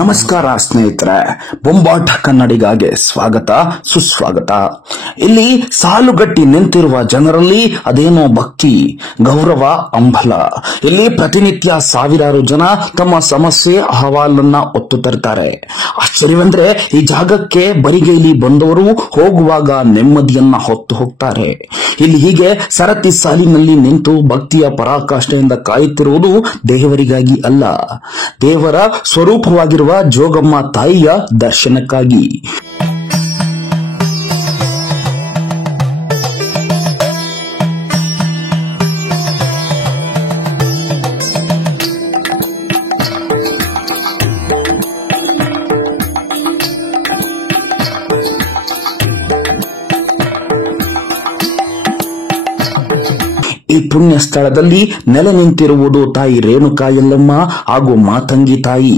ನಮಸ್ಕಾರ ಸ್ನೇಹಿತರೆ, ಬೊಂಬಾಟ ಕನ್ನಡಿಗಾಗೆ ಸ್ವಾಗತ ಸುಸ್ವಾಗತ. ಇಲ್ಲಿ ಸಾಲುಗಟ್ಟಿ ನಿಂತಿರುವ ಜನರಲ್ಲಿ ಅದೇನೋ ಭಕ್ತಿ, ಗೌರವ, ಅಂಬಲ. ಇಲ್ಲಿ ಪ್ರತಿನಿತ್ಯ ಸಾವಿರಾರು ಜನ ತಮ್ಮ ಸಮಸ್ಯೆ ಅಹವಾಲನ್ನ ಒತ್ತು ತರ್ತಾರೆ. ಆಶ್ಚರ್ಯವೆಂದ್ರೆ ಈ ಜಾಗಕ್ಕೆ ಬರಿಗೈಲಿ ಬಂದವರು ಹೋಗುವಾಗ ನೆಮ್ಮದಿಯನ್ನ ಹೊತ್ತು ಹೋಗ್ತಾರೆ. ಇಲ್ಲಿ ಹೀಗೆ ಸರತಿ ಸಾಲಿನಲ್ಲಿ ನಿಂತು ಭಕ್ತಿಯ ಪರಾಕಾಷ್ಠೆಯಿಂದ ಕಾಯುತ್ತಿರುವುದು ದೇವರಿಗಾಗಿ ಅಲ್ಲ, ದೇವರ ಸ್ವರೂಪವಾಗಿರುವ ಜೋಗಮ್ಮ ತಾಯಿಯ ದರ್ಶನಕ್ಕಾಗಿ. ಈ ಪುಣ್ಯ ಸ್ಥಳದಲ್ಲಿ ನೆಲೆ ನಿಂತಿರುವುದು ತಾಯಿ ರೇಣುಕಾ ಯಲ್ಲಮ್ಮ ಹಾಗೂ ಮಾತಂಗಿ ತಾಯಿ.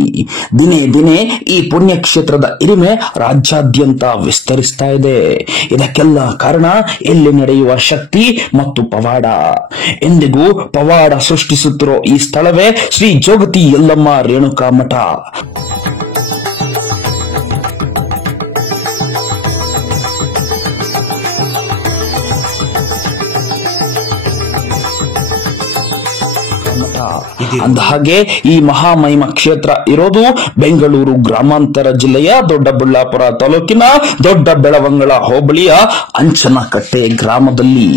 ದಿನೇ ದಿನೇ ಈ ಪುಣ್ಯ ಕ್ಷೇತ್ರದ ಹಿರಿಮೆ ರಾಜ್ಯಾದ್ಯಂತ ವಿಸ್ತರಿಸ್ತಾ ಇದೆ. ಇದಕ್ಕೆಲ್ಲ ಕಾರಣ ಇಲ್ಲಿ ನಡೆಯುವ ಶಕ್ತಿ ಮತ್ತು ಪವಾಡ. ಎಂದಿಗೂ ಪವಾಡ ಸೃಷ್ಟಿಸುತ್ತಿರೋ ಈ ಸ್ಥಳವೇ ಶ್ರೀ ಜೋಗತಿ ಯಲ್ಲಮ್ಮ ರೇಣುಕಾ ಮಠ. ಅಂದಹಾಗೆ ಈ ಮಹಾಮಹಿಮ ಕ್ಷೇತ್ರ ಇರೋದು ಬೆಂಗಳೂರು ಗ್ರಾಮಾಂತರ ಜಿಲ್ಲೆಯ ದೊಡ್ಡಬಳ್ಳಾಪುರ ತಾಲೂಕಿನ ದೊಡ್ಡ ಬೆಳವಂಗಲ ಹೋಬಳಿಯ ಅಂಚನಕಟ್ಟೆ ಗ್ರಾಮದಲ್ಲಿ.